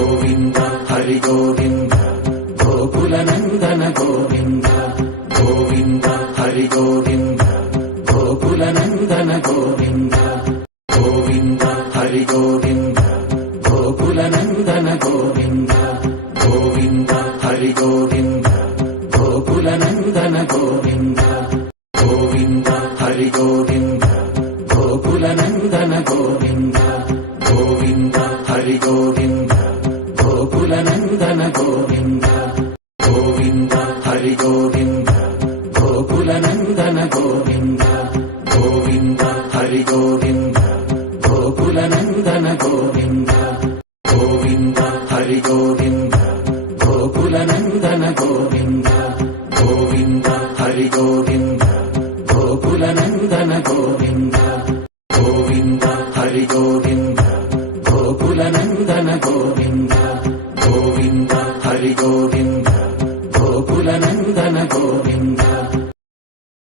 Govinda Hari Govinda Gokula Nandana Govinda Govinda Hari Govinda Gokula Nandana Govinda Govinda Hari Govinda Gokula Nandana Govinda Govinda Hari Govinda Gokula Nandana Govinda Govinda Hari Govinda Gokula Nandana Govinda Govinda Hari Govinda Gokula Nandana Govinda Govinda Hari Govinda Gokula Nandana Govinda Govinda Hari Govinda Gokula Nandana Govinda Govinda Hari Govinda Gokula Nandana Govinda Govinda Hari Govinda Gokula Nandana Govinda Govinda Hari Govinda Gokula Nandana Govinda Govinda Hari Govinda Gokula Nandana Govinda